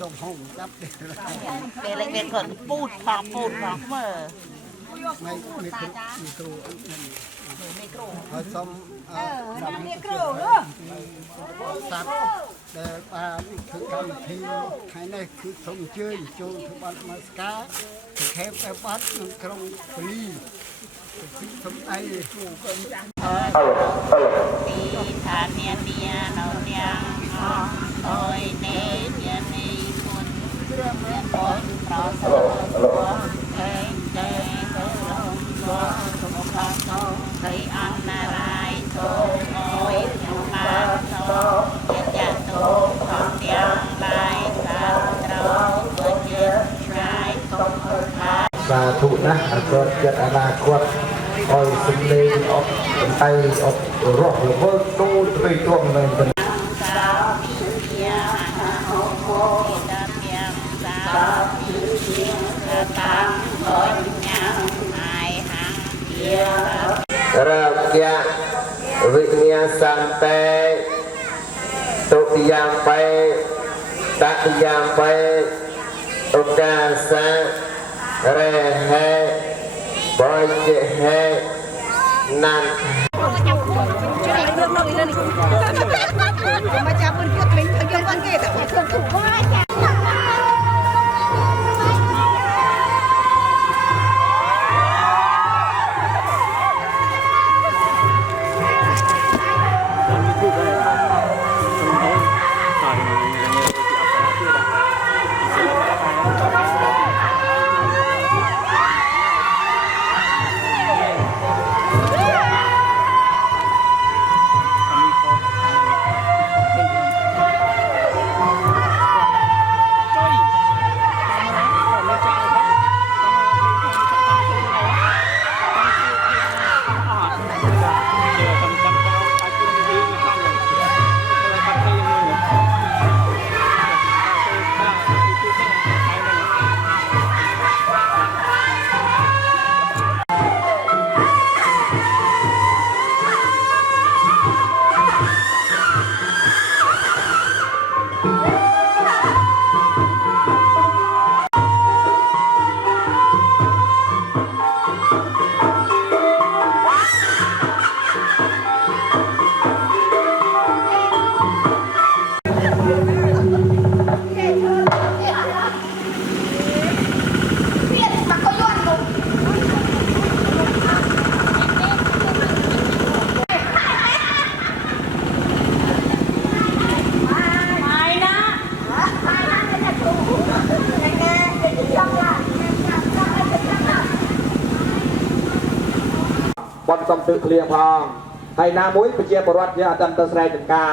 จมห้องจับเป็นอะไรเป็นคนปูดพอกเมื่อไม่ครูไม่ครูเขาซ้อมไม่ครูเนาะสัตว์แต่คือการทีให้ในคือสมเชื่อจูทุบัตมาสกาคือแคบแอบบัตมันกรงปลีคือสมไอผู้กันปีทานเนียเราเนี่ยโอ้ยเนียคุณเรื่องคนเราสองเคยเจอลงตัวสมองเขาเคยอันอะไรโซ่โอ้ยมาโซ่เจ็บจะโซ่ของเดียวลายสาวเราเมื่อเย็นชายตกขาสาธุนะก็จะอนาคตคอยสำเร็จออกไปออกรอบหรือว่าตู้ไปตัวมันเป็นสาวเพียงโอ้โหดับเพียงสาวเพียงตามคนยังหายห่างเพียงระยะวิญญาสันเตตุยามไปตักยามไปโอกาสเรเหบอยเจเหนันมาจับมันเพื่อเป็นเพื่อนกันเกตแต่ว่าเพื่อนถูกว่าบอลต้องตึกเคลียงพองให้นามุ้ยไปเชียร์บรัดยาจันทร์แสดงจังกา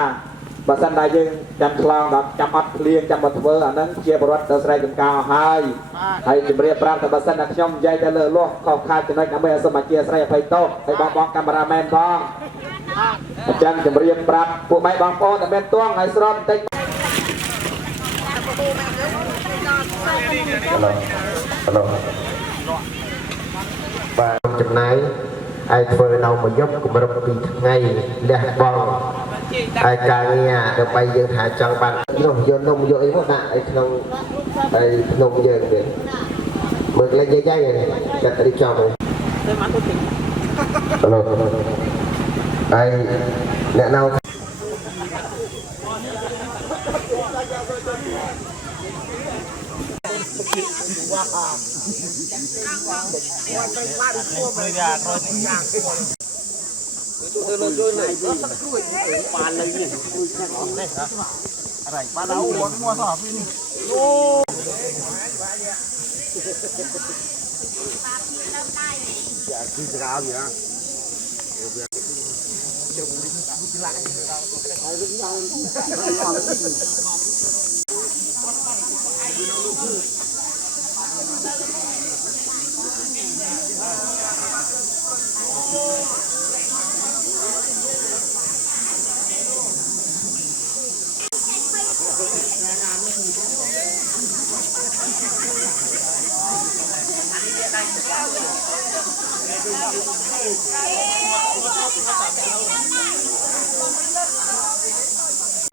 บัสันได้ยังจำคลองดับจำอัดเคลียงจำบัตรเวอร์อันนั้นเชียร์บรัดแสดงจังกาให้จะเรียบรับแต่บัสันนักช่อมใหญ่แต่เลือดลวกขอบคายจะน้อยน้ำเบสมาเชียร์แสดงไฟโต้ให้บองกัมราแมนพองจังจะเรียบรับผู้ไม่บางปอนแต่เป็นตัวไงสรอมเต็งฮัลโหลบางจุดไหนไอ้เฟิร์นเอามายกกุมารปีไงเลี้ยบองไอ้การเนี่ยเราไปยังหาจังบันโยนโยนไอ้พวกน่ะไอ้ขนมเยอะเลยมึงเล่นใหญ่ๆเลยจะติดจอเลยฮัลโหลไอ้เนี่ยเราอะไรบ้านเราวนมัวสอบพี่นี่โอ้อยากกินกาวอยู่นะ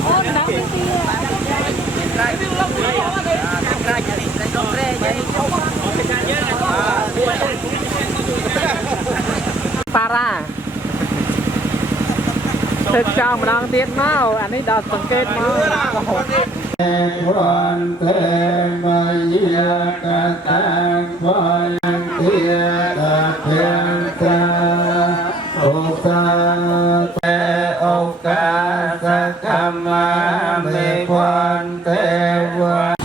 โอ้ยน้ำเตี้ย ตึกเจ้ามาดังเตียนเมาอันนี้ดาวสังเกตเมา วันเตมาเยียกะตังวันเทียตะเพียงตาโอสาเตโอกาสกรรมาเมวันเตวะ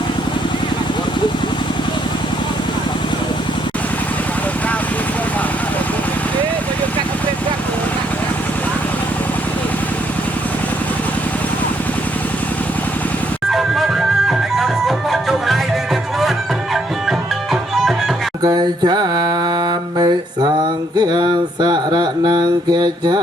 cây cha mê sang kia sa ra năng kia cha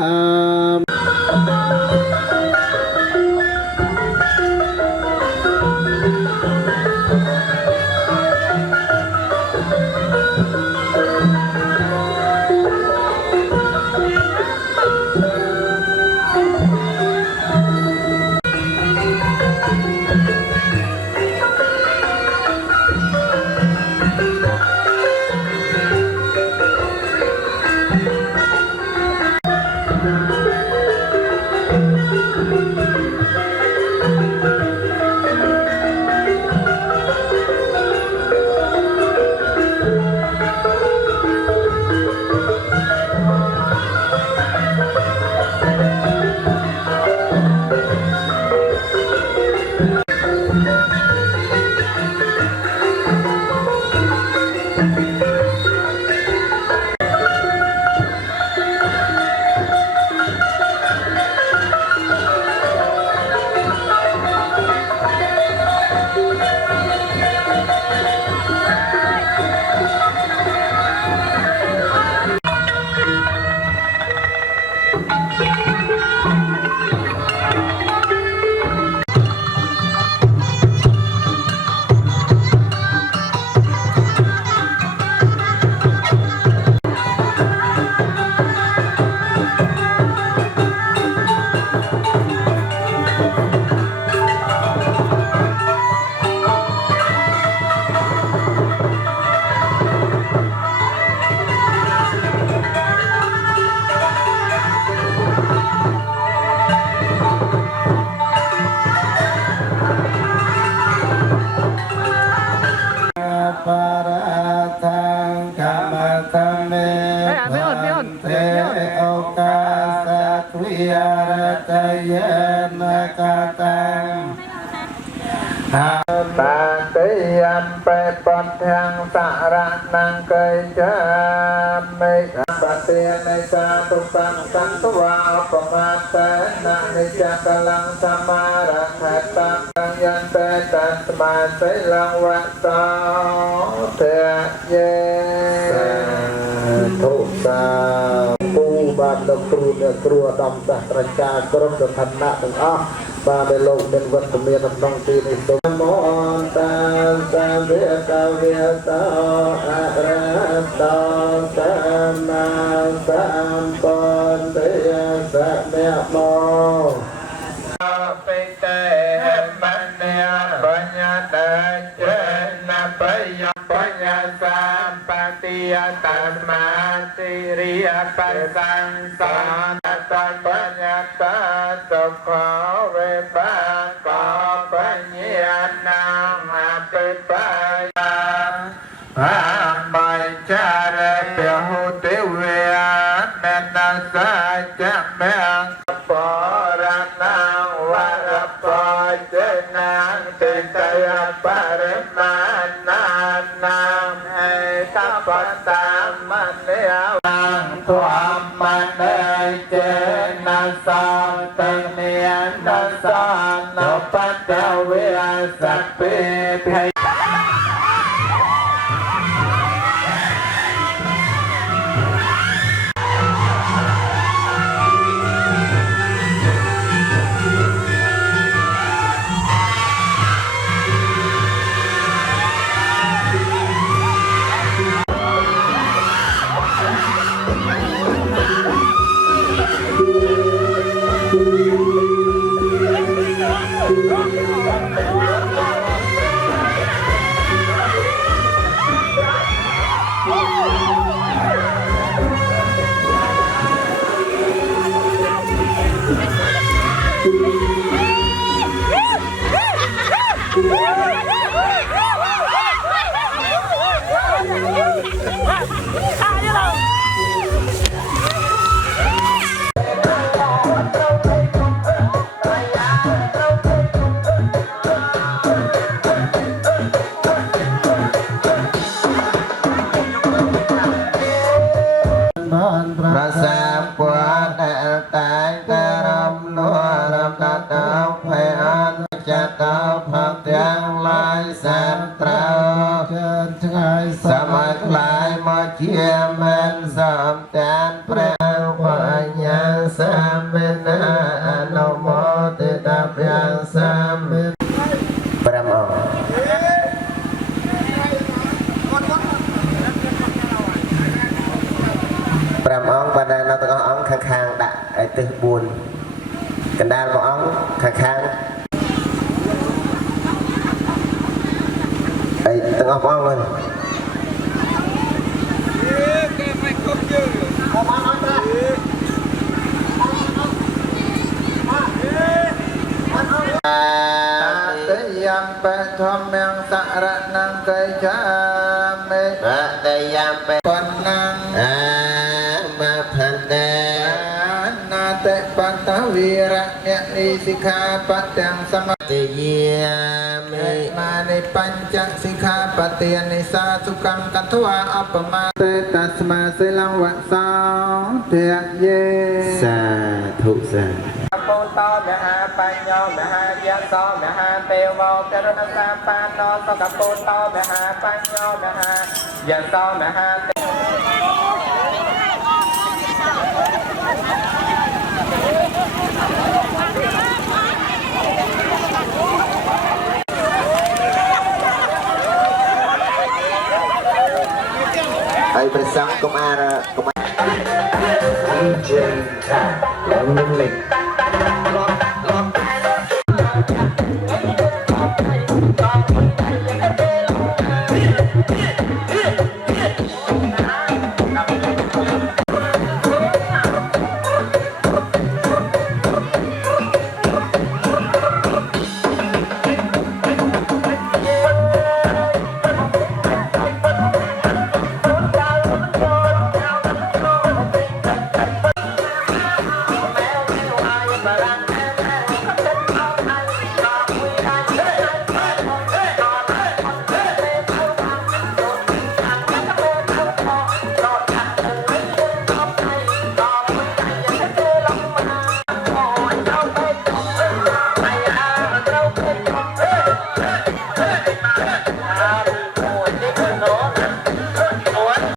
ta tế âm pre pon thang sa ra năng cây cha mê bà tiên nay sa tu tăng tăng tu va pa ma te na ni cha ka lang sa ma ra tha tăng tăng yan te tan ma se lang wa sa te ye thu saปูบานดำครูเนี่ยครัวดำสัตราชากรมดำพันนาตั้งอ้อบาเดโลกเป็นวัตถุเมียนำนองตีในสมมอนตาสามเวกาเวตาอะระตาสามนาสามปอนเตียสะเมโมไปเตมันเนียปัญญาเดเจนะปัญญาปัญญาสามปฏิยตัสมาสิริยปัสสังสารตัสปัญญาตาสุขเวปังกอปัญญานังอภิปัยาพระมัยจาระเปียหุติเวียเมนัสสะจะเมงปอระนังวรปอเจนังติตยปริมานานังเอตัปตามันเนียังความมันเอเจนัสสังเตเนียนัสสังนปัตตเวสัพเพเพ ประสาปวดแต่ตายแต่รำนัวรำตาเต้าไพอันจะเต้าพักเตียงลายแสนเต้าเชิญชายสมัยลายมาเชียมันสามแตนแปรวายังสามเป็นอนโมติตาเพียงสามเป็นประมงประมงบันไดเราต้องอ้องข้างๆดะไอตึกบุญกันดานบอกอ้องข้างๆไอตึกอ้องเลยตยัมเปธรรมังสารนังเกยชามเมตยัมเปปันนังมาพันเตนาเตปัตตวีระเนนิสิกขาปัตตังสมาติเยเมมาในปัญจสิกขาปัตเตนิสาสุกังกัตวะอัปปมาเตตัสมาสิลังวะสาวเทเยสาธุสาปุตโตมหาปัญโยมหายะโสมหาเทวะเจริญสัมปันโนสกปุตโตมหาปัญโยมหายะโสมหาเทไอ้ประสังกุมารกุมารDJ ท่าลองนุ่มเล็ก